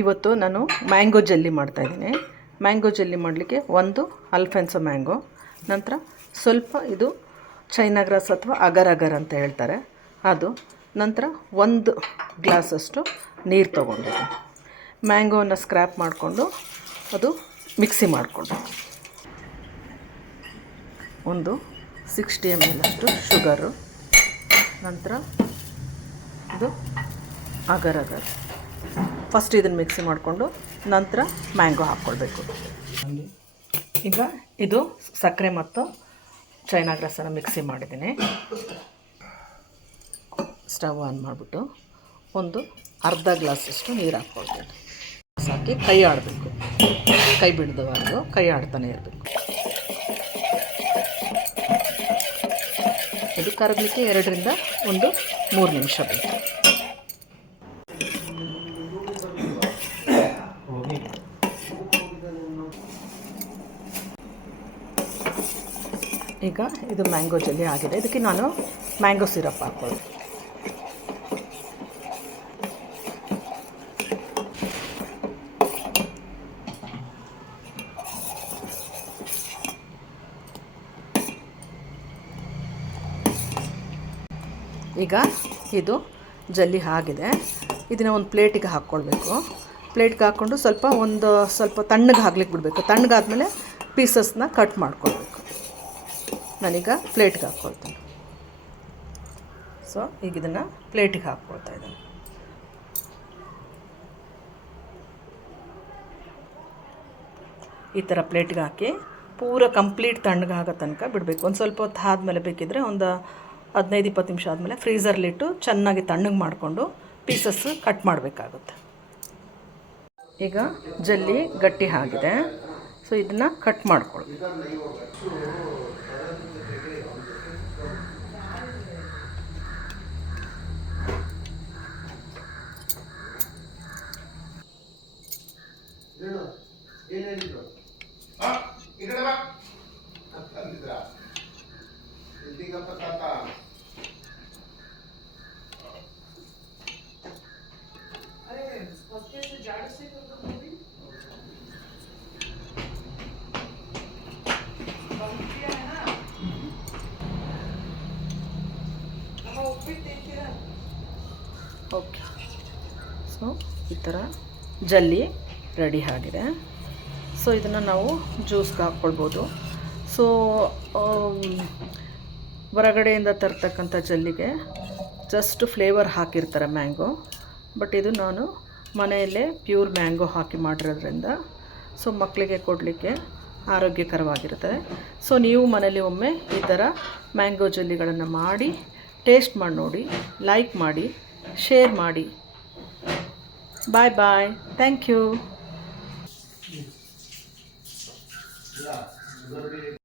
ಇವತ್ತು ನಾನು mango jelly ಮಾಡ್ತಾಯಿದ್ದೀನಿ ಮ್ಯಾಂಗೋ ಜೆಲ್ಲಿ ಮಾಡಲಿಕ್ಕೆ ಒಂದು ಅಲ್ಫೆನ್ಸೋ ಮ್ಯಾಂಗೋ, ನಂತರ ಸ್ವಲ್ಪ ಇದು ಚೈನಾ ಗ್ರಾಸ್ ಅಥವಾ ಅಗರ್ ಅಗರ್ ಅಂತ ಹೇಳ್ತಾರೆ. ಅದು, ನಂತರ ಒಂದು ಗ್ಲಾಸಷ್ಟು ನೀರು ತೊಗೊಂಡಿದ್ದೆ ಮ್ಯಾಂಗೋನ ಸ್ಕ್ರ್ಯಾಪ್ ಮಾಡಿಕೊಂಡು ಅದು ಮಿಕ್ಸಿ ಮಾಡಿಕೊಂಡು. ಒಂದು ಸಿಕ್ಸ್ಟಿ ಎಂ ಎಲ್ ಅಷ್ಟು ಶುಗರು ನಂತರ ಇದು ಅಗರ್ ಅಗರ್. ಫಸ್ಟ್ ಇದನ್ನು ಮಿಕ್ಸಿ ಮಾಡಿಕೊಂಡು ನಂತರ ಮ್ಯಾಂಗೋ ಹಾಕ್ಕೊಳ್ಬೇಕು. ಈಗ ಇದು ಸಕ್ಕರೆ ಮತ್ತು ಚೈನಾ ಗ್ರಾಸನ್ನು ಮಿಕ್ಸಿ ಮಾಡಿದ್ದೀನಿ. ಸ್ಟವ್ ಆನ್ ಮಾಡಿಬಿಟ್ಟು ಒಂದು ಅರ್ಧ ಗ್ಲಾಸಷ್ಟು ನೀರು ಹಾಕ್ಕೊಳ್ತೀನಿ. ಹಾಕಿ ಕೈ ಆಡಬೇಕು. ಕೈ ಬಿಡ್ದವಾರು ಕೈ ಆಡ್ತಾನೆ ಇರಬೇಕು. ಇದು ಕರಗಲಿಕ್ಕೆ ಎರಡರಿಂದ ಒಂದು ಮೂರು ನಿಮಿಷ ಬೇಕು. ಈಗ ಇದು ಮ್ಯಾಂಗೋ ಜೆಲ್ಲಿ ಆಗಿದೆ. ಇದಕ್ಕೆ ನಾನು ಮ್ಯಾಂಗೋ ಸಿರಪ್ ಹಾಕ್ಕೊಳ್ಳಿ. ಈಗ ಇದು ಜಲ್ಲಿ ಆಗಿದೆ. ಇದನ್ನು ಒಂದು ಪ್ಲೇಟಿಗೆ ಹಾಕ್ಕೊಳ್ಬೇಕು. ಪ್ಲೇಟ್ಗೆ ಹಾಕ್ಕೊಂಡು ಸ್ವಲ್ಪ ಒಂದು ಸ್ವಲ್ಪ ತಣ್ಣಗೆ ಹಾಕ್ಲಿಕ್ಕೆ ಬಿಡಬೇಕು. ತಣ್ಣಗಾದ್ಮೇಲೆ ಪೀಸಸ್ನ ಕಟ್ ಮಾಡ್ಕೊಳ್ಬೇಕು. ನಾನೀಗ ಪ್ಲೇಟ್ಗೆ ಹಾಕ್ಕೊಳ್ತೇನೆ. ಸೊ ಈಗ ಇದನ್ನು ಪ್ಲೇಟಿಗೆ ಹಾಕ್ಕೊಳ್ತಾ ಇದ್ದೀನಿ. ಈ ಥರ ಪ್ಲೇಟ್ಗೆ ಹಾಕಿ ಪೂರ ಕಂಪ್ಲೀಟ್ ತಣ್ಣಗಾಗೋ ತನಕ ಬಿಡಬೇಕು. ಒಂದು ಸ್ವಲ್ಪ ಹೊತ್ತು ಆದಮೇಲೆ ಬೇಕಿದ್ರೆ ಒಂದು ಹದಿನೈದು, ಇಪ್ಪತ್ತು ನಿಮಿಷ ಆದಮೇಲೆ ಫ್ರೀಸರ್ಲಿಟ್ಟು ಚೆನ್ನಾಗಿ ತಣ್ಣಗೆ ಮಾಡಿಕೊಂಡು ಪೀಸಸ್ ಕಟ್ ಮಾಡಬೇಕಾಗುತ್ತೆ. ಈಗ ಜಲ್ಲಿ ಗಟ್ಟಿ ಆಗಿದೆ. ಸೊ ಇದನ್ನು ಕಟ್ ಮಾಡ್ಕೊಳ್ಳಿ. ಆ, ಈ ಕಡೆ ಬಾ ಅಂತ ಅಂದಿದ್ರ ಎಲ್ಲಿಗಪ್ಪ ತಾತ ಓಕೆ ಸೊ ಈ ಥರ ಜಲ್ಲಿ ರೆಡಿ ಆಗಿದೆ ಸೊ ಇದನ್ನು ನಾವು ಜ್ಯೂಸ್ಗೆ ಹಾಕ್ಕೊಳ್ಬೋದು. ಸೊ ಹೊರಗಡೆಯಿಂದ ತರ್ತಕ್ಕಂಥ ಜಲ್ಲಿಗೆ ಜಸ್ಟ್ ಫ್ಲೇವರ್ ಹಾಕಿರ್ತಾರೆ ಮ್ಯಾಂಗೋ ಬಟ್ ಇದು ನಾನು ಮನೆಯಲ್ಲೇ ಪ್ಯೂರ್ ಮ್ಯಾಂಗೋ ಹಾಕಿ ಮಾಡಿರೋದ್ರಿಂದ ಸೊ ಮಕ್ಕಳಿಗೆ ಕೊಡಲಿಕ್ಕೆ ಆರೋಗ್ಯಕರವಾಗಿರುತ್ತದೆ ಸೊ ನೀವು ಮನೇಲಿ ಒಮ್ಮೆ ಈ ಥರ ಮ್ಯಾಂಗೋ ಜಲ್ಲಿಗಳನ್ನು ಮಾಡಿ ಟೇಸ್ಟ್ ಮಾಡಿ ನೋಡಿ ಲೈಕ್ ಮಾಡಿ ಶೇರ್ ಮಾಡಿ. ಬಾಯ್ ಬಾಯ್ ಥ್ಯಾಂಕ್ ಯು 是啊，你说的。